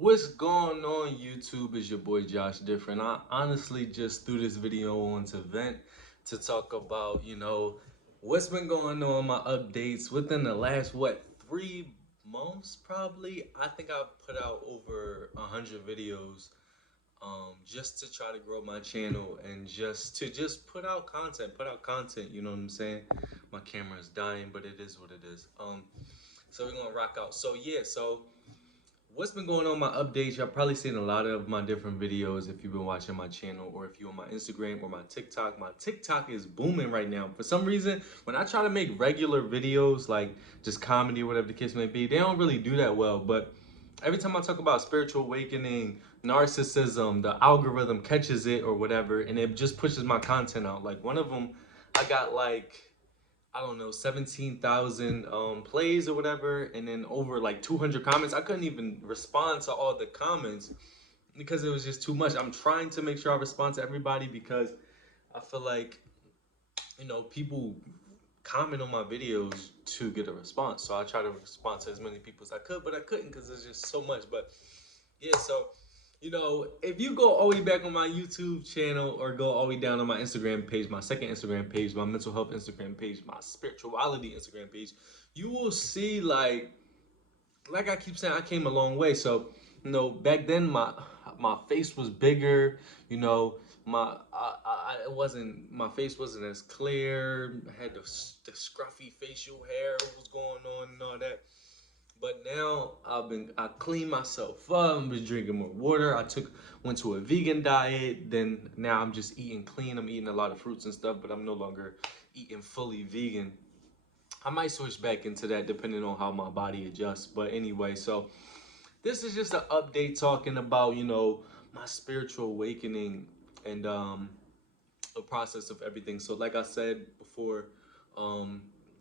What's going on YouTube? Is your boy Joshdifferent. I honestly just threw this video on to vent, to talk about, what's been going on, my updates within the last, 3 months probably. I think I've put out over 100 videos just to try to grow my channel and just put out content, you know what I'm saying? My camera is dying, but it is what it is. So we're gonna rock out. So what's been going on my updates? Y'all probably seen a lot of my different videos if you've been watching my channel or if you're on my Instagram or my TikTok. My TikTok is booming right now. For some reason, when I try to make regular videos, like just comedy or whatever the case may be, they don't really do that well. But every time I talk about spiritual awakening, narcissism, the algorithm catches it or whatever, and it just pushes my content out. Like one of them, I got like, I don't know, 17,000 plays or whatever, and then over like 200 comments. I couldn't even respond to all the comments because it was just too much. I'm trying to make sure I respond to everybody because I feel like, people comment on my videos to get a response. So I try to respond to as many people as I could, but I couldn't because there's just so much. But yeah, so if you go all the way back on my YouTube channel or go all the way down on my Instagram page, my second Instagram page, my mental health Instagram page, my spirituality Instagram page, you will see like I keep saying, I came a long way. So, back then my face was bigger, my face wasn't as clear. I had the scruffy facial hair was going on and all that. But now I cleaned myself up. I'm just drinking more water. Went to a vegan diet. Then now I'm just eating clean. I'm eating a lot of fruits and stuff, but I'm no longer eating fully vegan. I might switch back into that depending on how my body adjusts. But anyway, so this is just an update talking about, my spiritual awakening and the process of everything. So like I said before,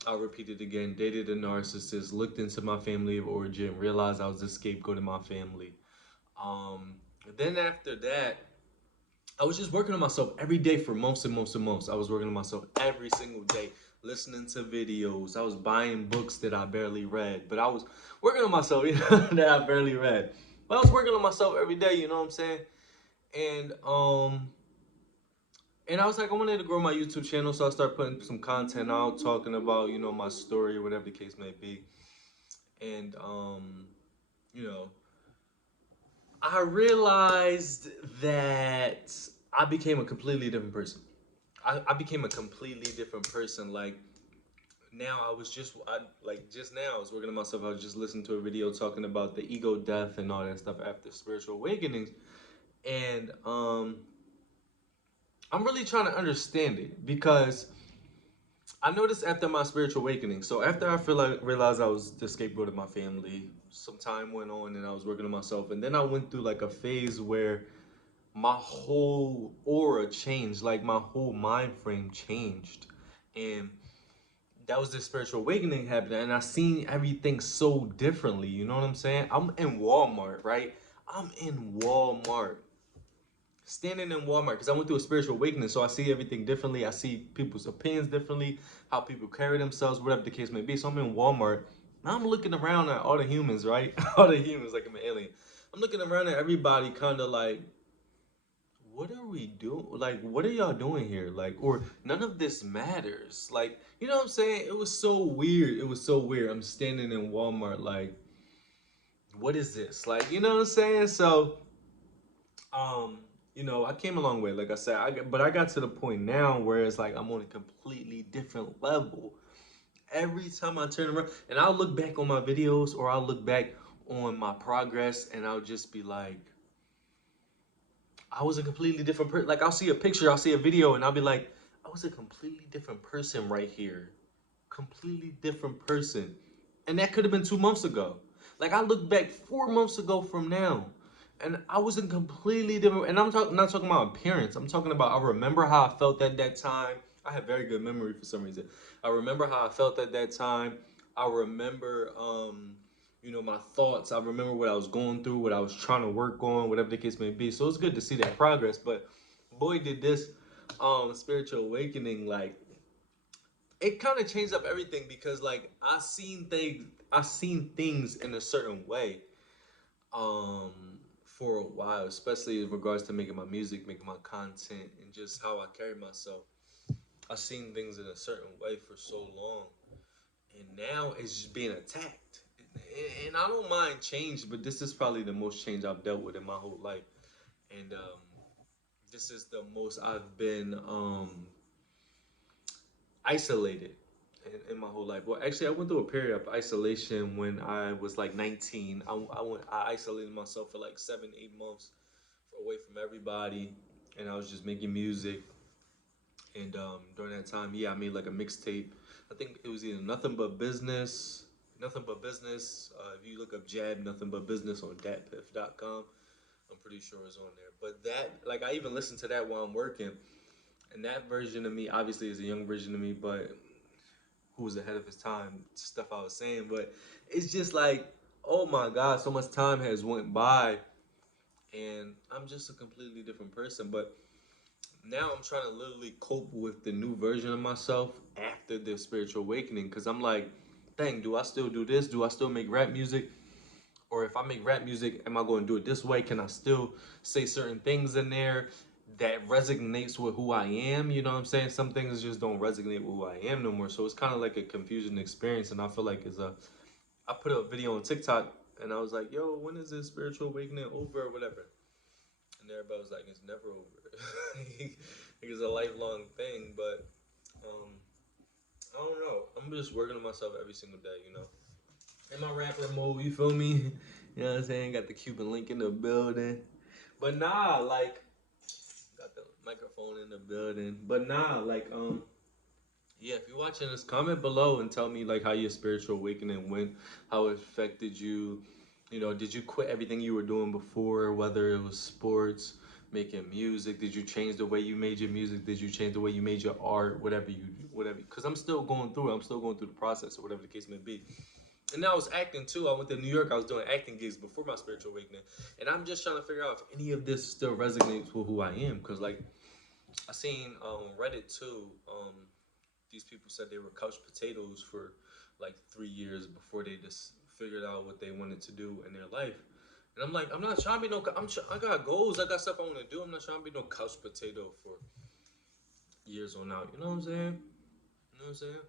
I'll repeat it again. Dated a narcissist, looked into my family of origin, realized I was a scapegoat in my family. Um, then after that, I was just working on myself every day for months and months and months. I was working on myself every single day, listening to videos. I was buying books that I barely read, but I was working on myself, that I barely read. But I was working on myself every day, you know what I'm saying? And and I was like, I wanted to grow my YouTube channel, so I started putting some content out, talking about, my story or whatever the case may be. And you know, I realized that I became a completely different person. I became a completely different person. Like now, just now I was working on myself. I was just listening to a video talking about the ego death and all that stuff after spiritual awakenings, and I'm really trying to understand it because I noticed after my spiritual awakening. So after I realized I was the scapegoat of my family, some time went on and I was working on myself, and then I went through like a phase where my whole aura changed, like my whole mind frame changed, and that was the spiritual awakening happening, and I seen everything so differently. You know what I'm saying? I'm in Walmart, right? I'm in Walmart, standing in Walmart because I went through a spiritual awakening, so I see everything differently. I see people's opinions differently, how people carry themselves, whatever the case may be. So I'm in Walmart. Now I'm looking around at all the humans, right? All the humans, like I'm an alien. I'm looking around at everybody, kind of like, what are we doing? Like, what are y'all doing here? Like, or none of this matters. Like, you know what I'm saying? It was so weird. It was so weird. I'm standing in Walmart, like, what is this? Like, you know what I'm saying? So, um, I came a long way. Like I said, but I got to the point now where it's like I'm on a completely different level. Every time I turn around, and I'll look back on my videos or I'll look back on my progress, and I'll just be like, I was a completely different person. Like I'll see a picture, I'll see a video, and I'll be like, I was a completely different person right here. Completely different person. And that could have been 2 months ago. Like I look back 4 months ago from now, and I was a completely different. And not talking about appearance. I'm talking about I remember how I felt at that time. I have very good memory for some reason. I remember how I felt at that time. I remember my thoughts. I remember what I was going through, what I was trying to work on, whatever the case may be. So it's good to see that progress. But boy, did this spiritual awakening, like, it kind of changed up everything because like I seen things in a certain way. for a while, especially in regards to making my music, making my content, and just how I carry myself. I've seen things in a certain way for so long, and now it's just being attacked. And I don't mind change, but this is probably the most change I've dealt with in my whole life. And this is the most I've been isolated in my whole life. Well, actually, I went through a period of isolation when I was like 19. I isolated myself for like 7, 8 months away from everybody, and I was just making music. And during that time, yeah, I made like a mixtape. I think it was either Nothing But Business, Nothing But Business. If you look up Jab Nothing But Business on datpiff.com, I'm pretty sure it's on there. But that, like, I even listened to that while I'm working. And that version of me, obviously, is a young version of me, but who was ahead of his time, stuff I was saying. But it's just like, oh my God, so much time has went by, and I'm just a completely different person. But now I'm trying to literally cope with the new version of myself after the spiritual awakening. Because I'm like, dang, do I still do this? Do I still make rap music? Or if I make rap music, am I going to do it this way? Can I still say certain things in there that resonates with who I am? You know what I'm saying? Some things just don't resonate with who I am no more. So it's kind of like a confusing experience. And I feel like I put a video on TikTok and I was like, yo, when is this spiritual awakening over or whatever? And everybody was like, it's never over. It's a lifelong thing, but um, I don't know. I'm just working on myself every single day, you know. In my rapper mode, you feel me? You know what I'm saying? Got the Cuban link in the building. But nah, like, got the microphone in the building. But nah, like, yeah, if you're watching this, comment below and tell me like how your spiritual awakening went, how it affected you. You know, did you quit everything you were doing before, whether it was sports, making music? Did you change the way you made your music? Did you change the way you made your art? Whatever you do, whatever. Because I'm still going through it. I'm still going through the process or whatever the case may be. And now I was acting too. I went to New York. I was doing acting gigs before my spiritual awakening. And I'm just trying to figure out if any of this still resonates with who I am. Because, like, I seen Reddit too. These people said they were couch potatoes for like 3 years before they just figured out what they wanted to do in their life. And I'm like, I'm not trying to be no. I got goals. I got stuff I want to do. I'm not trying to be no couch potato for years on out. You know what I'm saying? You know what I'm saying?